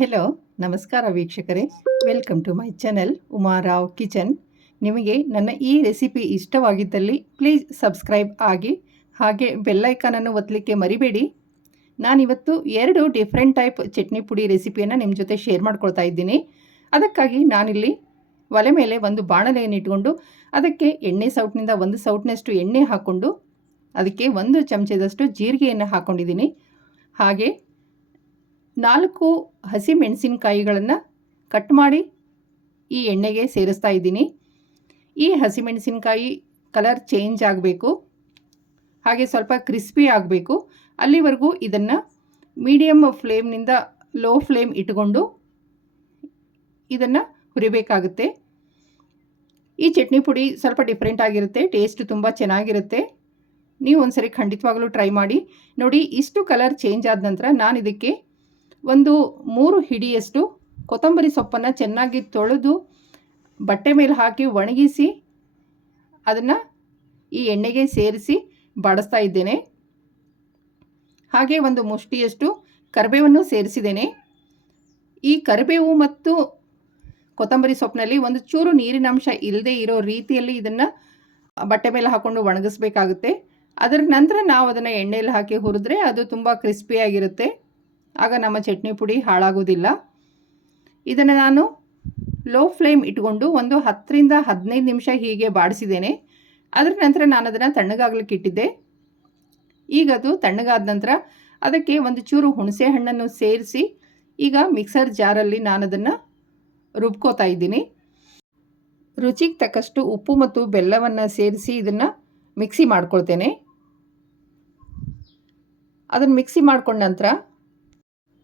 Hello ನಮಸ್ಕಾರ ವೀಕ್ಷಕರೇ. Welcome to my channel Umarao kitchen ನಿಮಗೆ ನನ್ನ ಈ ರೆಸಿಪಿ ಇಷ್ಟವಾಗಿದ್ದಲ್ಲಿ ಪ್ಲೀಸ್ ಸಬ್ಸ್ಕ್ರೈಬ್ ಆಗಿ, ಹಾಗೆ ಬೆಲ್ಲೈಕನನ್ನು ಒತ್ತಲಿಕ್ಕೆ ಮರಿಬೇಡಿ. ನಾನಿವತ್ತು ಎರಡು ಡಿಫ್ರೆಂಟ್ ಟೈಪ್ ಚಟ್ನಿ ಪುಡಿ ರೆಸಿಪಿಯನ್ನು ನಿಮ್ಮ ಜೊತೆ ಶೇರ್ ಮಾಡ್ಕೊಳ್ತಾ ಇದ್ದೀನಿ. ಅದಕ್ಕಾಗಿ ನಾನಿಲ್ಲಿ ಒಲೆ ಮೇಲೆ ಒಂದು ಬಾಣಲೆಯನ್ನು ಇಟ್ಕೊಂಡು, ಅದಕ್ಕೆ ಎಣ್ಣೆ ಸೌಟ್ನಿಂದ ಒಂದು ಸೌಟ್ನಷ್ಟು ಎಣ್ಣೆ ಹಾಕ್ಕೊಂಡು, ಅದಕ್ಕೆ ಒಂದು ಚಮಚದಷ್ಟು ಜೀರಿಗೆಯನ್ನು ಹಾಕ್ಕೊಂಡಿದ್ದೀನಿ ಹಾಗೆ ನಾಲ್ಕು ಹಸಿ ಮೆಣಸಿನಕಾಯಿಗಳನ್ನು ಕಟ್ ಮಾಡಿ ಈ ಎಣ್ಣೆಗೆ ಸೇರಿಸ್ತಾ ಇದ್ದೀನಿ. ಈ ಹಸಿಮೆಣಸಿನಕಾಯಿ ಕಲರ್ ಚೇಂಜ್ ಆಗಬೇಕು. ಹಾಗೆ ಸ್ವಲ್ಪ ಕ್ರಿಸ್ಪಿ ಆಗಬೇಕು. ಅಲ್ಲಿವರೆಗೂ ಇದನ್ನು ಮೀಡಿಯಮ್ ಫ್ಲೇಮ್ನಿಂದ ಲೋ ಫ್ಲೇಮ್ ಇಟ್ಕೊಂಡು ಇದನ್ನು ಹುರಿಬೇಕಾಗುತ್ತೆ. ಈ ಚಟ್ನಿ ಪುಡಿ ಸ್ವಲ್ಪ ಡಿಫ್ರೆಂಟ್ ಆಗಿರುತ್ತೆ ಟೇಸ್ಟ್ ತುಂಬ ಚೆನ್ನಾಗಿರುತ್ತೆ. ನೀವು ಒಂದ್ಸರಿ ಖಂಡಿತವಾಗಲೂ ಟ್ರೈ ಮಾಡಿ. ನೋಡಿ, ಇಷ್ಟು ಕಲರ್ ಚೇಂಜ್ ಆದ ನಂತರ ನಾನು ಇದಕ್ಕೆ ಒಂದು ಮೂರು ಹಿಡಿಯಷ್ಟು ಕೊತ್ತಂಬರಿ ಸೊಪ್ಪನ್ನು ಚೆನ್ನಾಗಿ ತೊಳೆದು ಬಟ್ಟೆ ಮೇಲೆ ಹಾಕಿ ಒಣಗಿಸಿ ಅದನ್ನು ಈ ಎಣ್ಣೆಗೆ ಸೇರಿಸಿ ಬಾಡಿಸ್ತಾ ಇದ್ದೇನೆ. ಹಾಗೆ ಒಂದು ಮುಷ್ಟಿಯಷ್ಟು ಕರಿಬೇವನ್ನು ಸೇರಿಸಿದ್ದೇನೆ. ಈ ಕರಿಬೇವು ಮತ್ತು ಕೊತ್ತಂಬರಿ ಸೊಪ್ಪಿನಲ್ಲಿ ಒಂದು ಚೂರು ನೀರಿನಂಶ ಇಲ್ಲದೆ ಇರೋ ರೀತಿಯಲ್ಲಿ ಇದನ್ನು ಬಟ್ಟೆ ಮೇಲೆ ಹಾಕ್ಕೊಂಡು ಒಣಗಿಸ್ಬೇಕಾಗುತ್ತೆ. ಅದರ ನಂತರ ನಾವು ಅದನ್ನು ಎಣ್ಣೆಯಲ್ಲಿ ಹಾಕಿ ಹುರಿದ್ರೆ ಅದು ತುಂಬ ಕ್ರಿಸ್ಪಿಯಾಗಿರುತ್ತೆ. ಆಗ ನಮ್ಮ ಚಟ್ನಿ ಪುಡಿ ಹಾಳಾಗೋದಿಲ್ಲ. ಇದನ್ನು ನಾನು ಲೋ ಫ್ಲೇಮ್ ಇಟ್ಕೊಂಡು ಒಂದು ಹತ್ತರಿಂದ ಹದಿನೈದು ನಿಮಿಷ ಹೀಗೆ ಬಾಡಿಸಿದ್ದೇನೆ. ಅದರ ನಂತರ ನಾನು ಅದನ್ನು ತಣ್ಣಗಾಗ್ಲಿಕ್ಕೆ ಇಟ್ಟಿದ್ದೆ. ಈಗ ಅದು ತಣ್ಣಗಾದ ನಂತರ ಅದಕ್ಕೆ ಒಂದು ಚೂರು ಹುಣಸೆ ಹಣ್ಣನ್ನು ಸೇರಿಸಿ ಈಗ ಮಿಕ್ಸರ್ ಜಾರಲ್ಲಿ ನಾನು ಅದನ್ನು ರುಬ್ಕೋತಾ ಇದ್ದೀನಿ. ರುಚಿಗೆ ತಕ್ಕಷ್ಟು ಉಪ್ಪು ಮತ್ತು ಬೆಲ್ಲವನ್ನು ಸೇರಿಸಿ ಇದನ್ನು ಮಿಕ್ಸಿ ಮಾಡ್ಕೊಳ್ತೇನೆ. ಅದನ್ನು ಮಿಕ್ಸಿ ಮಾಡ್ಕೊಂಡ ನಂತರ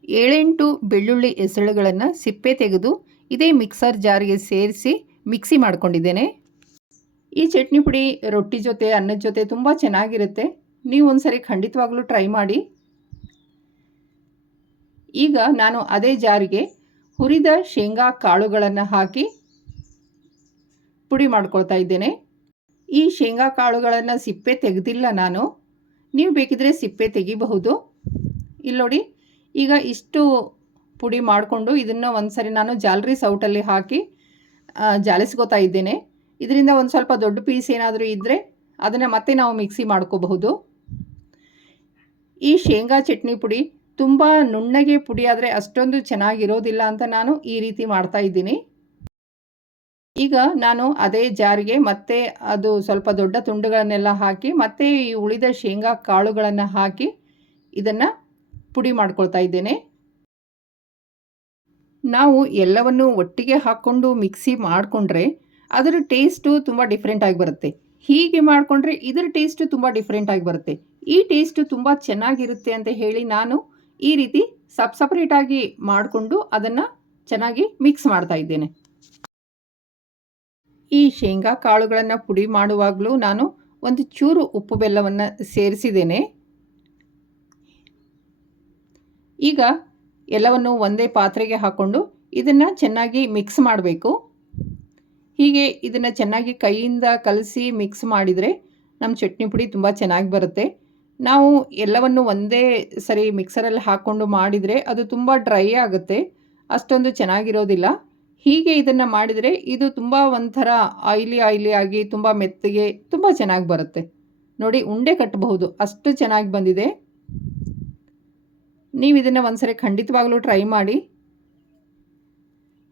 ಏಳೆಂಟು ಬೆಳ್ಳುಳ್ಳಿ ಎಸಳುಗಳನ್ನು ಸಿಪ್ಪೆ ತೆಗೆದು ಇದೇ ಮಿಕ್ಸರ್ ಜಾರಿಗೆ ಸೇರಿಸಿ ಮಿಕ್ಸಿ ಮಾಡ್ಕೊಂಡಿದ್ದೇನೆ. ಈ ಚಟ್ನಿ ಪುಡಿ ರೊಟ್ಟಿ ಜೊತೆ, ಅನ್ನದ ಜೊತೆ ತುಂಬ ಚೆನ್ನಾಗಿರುತ್ತೆ. ನೀವು ಒಂದ್ಸರಿ ಖಂಡಿತವಾಗ್ಲೂ ಟ್ರೈ ಮಾಡಿ. ಈಗ ನಾನು ಅದೇ ಜಾರಿಗೆ ಹುರಿದ ಶೇಂಗಾ ಕಾಳುಗಳನ್ನು ಹಾಕಿ ಪುಡಿ ಮಾಡ್ಕೊಳ್ತಾ ಇದ್ದೇನೆ. ಈ ಶೇಂಗಾ ಕಾಳುಗಳನ್ನು ಸಿಪ್ಪೆ ತೆಗೆದಿಲ್ಲ ನಾನು. ನೀವು ಬೇಕಿದ್ರೆ ಸಿಪ್ಪೆ ತೆಗಿಬಹುದು. ಇಲ್ಲಿ ನೋಡಿ ಈಗ ಇಷ್ಟು ಪುಡಿ ಮಾಡಿಕೊಂಡು ಇದನ್ನು ಒಂದು ಸರಿ ನಾನು ಜಾಲರಿ ಸೌಟಲ್ಲಿ ಹಾಕಿ ಜಾಲಿಸ್ಕೋತಾ ಇದ್ದೇನೆ. ಇದರಿಂದ ಒಂದು ಸ್ವಲ್ಪ ದೊಡ್ಡ ಪೀಸ್ ಏನಾದರೂ ಇದ್ದರೆ ಅದನ್ನು ಮತ್ತೆ ನಾವು ಮಿಕ್ಸಿ ಮಾಡ್ಕೋಬಹುದು. ಈ ಶೇಂಗಾ ಚಟ್ನಿ ಪುಡಿ ತುಂಬ ನುಣ್ಣಗೆ ಪುಡಿ ಆದರೆ ಅಷ್ಟೊಂದು ಚೆನ್ನಾಗಿರೋದಿಲ್ಲ ಅಂತ ನಾನು ಈ ರೀತಿ ಮಾಡ್ತಾ ಇದ್ದೀನಿ. ಈಗ ನಾನು ಅದೇ ಜಾರಿಗೆ ಮತ್ತೆ ಅದು ಸ್ವಲ್ಪ ದೊಡ್ಡ ತುಂಡುಗಳನ್ನೆಲ್ಲ ಹಾಕಿ ಮತ್ತೆ ಈ ಉಳಿದ ಶೇಂಗಾ ಕಾಳುಗಳನ್ನು ಹಾಕಿ ಇದನ್ನು ಪುಡಿ ಮಾಡ್ಕೊಳ್ತಾ ಇದ್ದೇನೆ. ನಾವು ಎಲ್ಲವನ್ನು ಒಟ್ಟಿಗೆ ಹಾಕ್ಕೊಂಡು ಮಿಕ್ಸಿ ಮಾಡಿಕೊಂಡ್ರೆ ಅದರ ಟೇಸ್ಟು ತುಂಬ ಡಿಫ್ರೆಂಟಾಗಿ ಬರುತ್ತೆ. ಹೀಗೆ ಮಾಡಿಕೊಂಡ್ರೆ ಇದರ ಟೇಸ್ಟು ತುಂಬ ಡಿಫ್ರೆಂಟಾಗಿ ಬರುತ್ತೆ. ಈ ಟೇಸ್ಟು ತುಂಬ ಚೆನ್ನಾಗಿರುತ್ತೆ ಅಂತ ಹೇಳಿ ನಾನು ಈ ರೀತಿ ಸಪ್ ಸಪ್ರೇಟಾಗಿ ಮಾಡಿಕೊಂಡು ಅದನ್ನು ಚೆನ್ನಾಗಿ ಮಿಕ್ಸ್ ಮಾಡ್ತಾ ಇದ್ದೇನೆ. ಈ ಶೇಂಗಾ ಕಾಳುಗಳನ್ನು ಪುಡಿ ಮಾಡುವಾಗಲೂ ನಾನು ಒಂದು ಚೂರು ಉಪ್ಪು ಬೆಲ್ಲವನ್ನು ಸೇರಿಸಿದ್ದೇನೆ. ಈಗ ಎಲ್ಲವನ್ನು ಒಂದೇ ಪಾತ್ರೆಗೆ ಹಾಕ್ಕೊಂಡು ಇದನ್ನು ಚೆನ್ನಾಗಿ ಮಿಕ್ಸ್ ಮಾಡಬೇಕು. ಹೀಗೆ ಇದನ್ನು ಚೆನ್ನಾಗಿ ಕೈಯಿಂದ ಕಲಸಿ ಮಿಕ್ಸ್ ಮಾಡಿದರೆ ನಮ್ಮ ಚಟ್ನಿ ಪುಡಿ ತುಂಬ ಚೆನ್ನಾಗಿ ಬರುತ್ತೆ. ನಾವು ಎಲ್ಲವನ್ನು ಒಂದೇ ಸರಿ ಮಿಕ್ಸರಲ್ಲಿ ಹಾಕ್ಕೊಂಡು ಮಾಡಿದರೆ ಅದು ತುಂಬ ಡ್ರೈ ಆಗುತ್ತೆ. ಅಷ್ಟೊಂದು ಚೆನ್ನಾಗಿರೋದಿಲ್ಲ. ಹೀಗೆ ಇದನ್ನು ಮಾಡಿದರೆ ಇದು ತುಂಬ ಒಂಥರ ಆಯಿಲಿ ಆಯ್ಲಿ ಆಗಿ ತುಂಬ ಮೆತ್ತಗೆ ತುಂಬ ಚೆನ್ನಾಗಿ ಬರುತ್ತೆ. ನೋಡಿ ಉಂಡೆ ಕಟ್ಟಬಹುದು ಅಷ್ಟು ಚೆನ್ನಾಗಿ ಬಂದಿದೆ. ನೀವು ಇದನ್ನು ಒಂದ್ಸರಿ ಖಂಡಿತವಾಗಲೂ ಟ್ರೈ ಮಾಡಿ.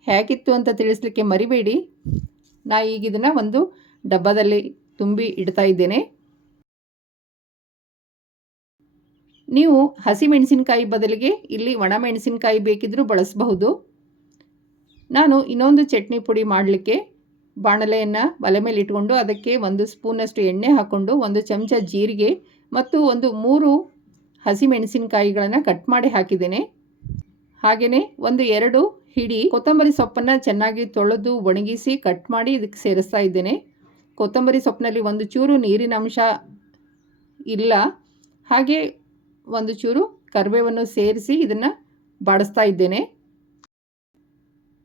ಹೇಗಿತ್ತು ಅಂತ ತಿಳಿಸ್ಲಿಕ್ಕೆ ಮರಿಬೇಡಿ. ನಾ ಈಗ ಇದನ್ನು ಒಂದು ಡಬ್ಬದಲ್ಲಿ ತುಂಬಿ ಇಡ್ತಾ ಇದ್ದೇನೆ. ನೀವು ಹಸಿ ಮೆಣಸಿನಕಾಯಿ ಬದಲಿಗೆ ಇಲ್ಲಿ ಒಣ ಮೆಣಸಿನಕಾಯಿ ಬೇಕಿದ್ದರೂ ಬಳಸಬಹುದು. ನಾನು ಇನ್ನೊಂದು ಚಟ್ನಿ ಪುಡಿ ಮಾಡಲಿಕ್ಕೆ ಬಾಣಲೆಯನ್ನು ಒಲೆ ಮೇಲೆ ಇಟ್ಕೊಂಡು ಅದಕ್ಕೆ ಒಂದು ಸ್ಪೂನಷ್ಟು ಎಣ್ಣೆ ಹಾಕ್ಕೊಂಡು ಒಂದು ಚಮಚ ಜೀರಿಗೆ ಮತ್ತು ಒಂದು ಮೂರು ಹಸಿ ಮೆಣಸಿನಕಾಯಿಗಳನ್ನು ಕಟ್ ಮಾಡಿ ಹಾಕಿದ್ದೇನೆ. ಹಾಗೆಯೇ ಒಂದು ಎರಡು ಹಿಡಿ ಕೊತ್ತಂಬರಿ ಸೊಪ್ಪನ್ನು ಚೆನ್ನಾಗಿ ತೊಳೆದು ಒಣಗಿಸಿ ಕಟ್ ಮಾಡಿ ಇದಕ್ಕೆ ಸೇರಿಸ್ತಾ ಇದ್ದೇನೆ. ಕೊತ್ತಂಬರಿ ಸೊಪ್ಪಿನಲ್ಲಿ ಒಂದು ಚೂರು ನೀರಿನ ಅಂಶ ಇಲ್ಲ. ಹಾಗೆ ಒಂದು ಚೂರು ಕರಿಬೇವನ್ನು ಸೇರಿಸಿ ಇದನ್ನು ಬಾಡಿಸ್ತಾ ಇದ್ದೇನೆ.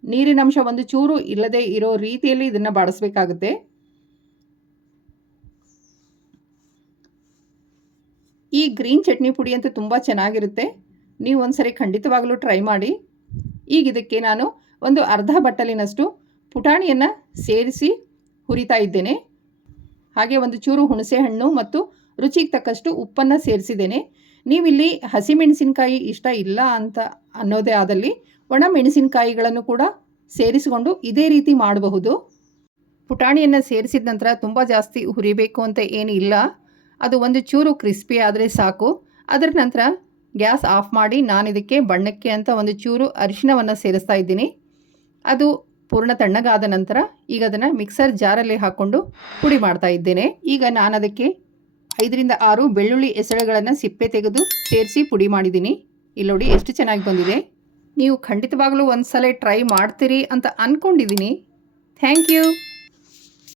ನೀರಿನ ಅಂಶ ಒಂದು ಚೂರು ಇಲ್ಲದೆ ಇರೋ ರೀತಿಯಲ್ಲಿ ಇದನ್ನು ಬಾಡಿಸ್ಬೇಕಾಗುತ್ತೆ. ಈ ಗ್ರೀನ್ ಚಟ್ನಿ ಪುಡಿ ಅಂತೂ ತುಂಬ ಚೆನ್ನಾಗಿರುತ್ತೆ. ನೀವು ಒಂದ್ಸರಿ ಖಂಡಿತವಾಗಲೂ ಟ್ರೈ ಮಾಡಿ. ಈಗ ಇದಕ್ಕೆ ನಾನು ಒಂದು ಅರ್ಧ ಬಟ್ಟಲಿನಷ್ಟು ಪುಟಾಣಿಯನ್ನು ಸೇರಿಸಿ ಹುರಿತಾ ಇದ್ದೇನೆ. ಹಾಗೆ ಒಂದು ಚೂರು ಹುಣಸೆ ಹಣ್ಣು ಮತ್ತು ರುಚಿಗೆ ತಕ್ಕಷ್ಟು ಉಪ್ಪನ್ನು ಸೇರಿಸಿದ್ದೇನೆ. ನೀವಿಲ್ಲಿ ಹಸಿಮೆಣಸಿನಕಾಯಿ ಇಷ್ಟ ಇಲ್ಲ ಅಂತ ಅನ್ನೋದೇ ಆದಲ್ಲಿ ಒಣ ಮೆಣಸಿನಕಾಯಿಗಳನ್ನು ಕೂಡ ಸೇರಿಸಿಕೊಂಡು ಇದೇ ರೀತಿ ಮಾಡಬಹುದು. ಪುಟಾಣಿಯನ್ನು ಸೇರಿಸಿದ ನಂತರ ತುಂಬ ಜಾಸ್ತಿ ಹುರಿಬೇಕು ಅಂತ ಏನಿಲ್ಲ. ಅದು ಒಂದು ಚೂರು ಕ್ರಿಸ್ಪಿ ಆದರೆ ಸಾಕು. ಅದರ ನಂತರ ಗ್ಯಾಸ್ ಆಫ್ ಮಾಡಿ ನಾನು ಇದಕ್ಕೆ ಬಣ್ಣಕ್ಕೆ ಅಂತ ಒಂದು ಚೂರು ಅರಿಶಿಣವನ್ನು ಸೇರಿಸ್ತಾ ಇದ್ದೀನಿ. ಅದು ಪೂರ್ಣ ತಣ್ಣಗಾದ ನಂತರ ಈಗ ಅದನ್ನು ಮಿಕ್ಸರ್ ಜಾರಲ್ಲಿ ಹಾಕ್ಕೊಂಡು ಪುಡಿ ಮಾಡ್ತಾ ಇದ್ದೇನೆ. ಈಗ ನಾನು ಅದಕ್ಕೆ ಐದರಿಂದ ಆರು ಬೆಳ್ಳುಳ್ಳಿ ಎಸಳುಗಳನ್ನು ಸಿಪ್ಪೆ ತೆಗೆದು ಸೇರಿಸಿ ಪುಡಿ ಮಾಡಿದ್ದೀನಿ. ಇಲ್ಲಿ ನೋಡಿ ಎಷ್ಟು ಚೆನ್ನಾಗಿ ಬಂದಿದೆ. ನೀವು ಖಂಡಿತವಾಗಲೂ ಒಂದು ಸಲ ಟ್ರೈ ಮಾಡ್ತೀರಿ ಅಂತ ಅಂದ್ಕೊಂಡಿದ್ದೀನಿ ಥ್ಯಾಂಕ್ ಯು.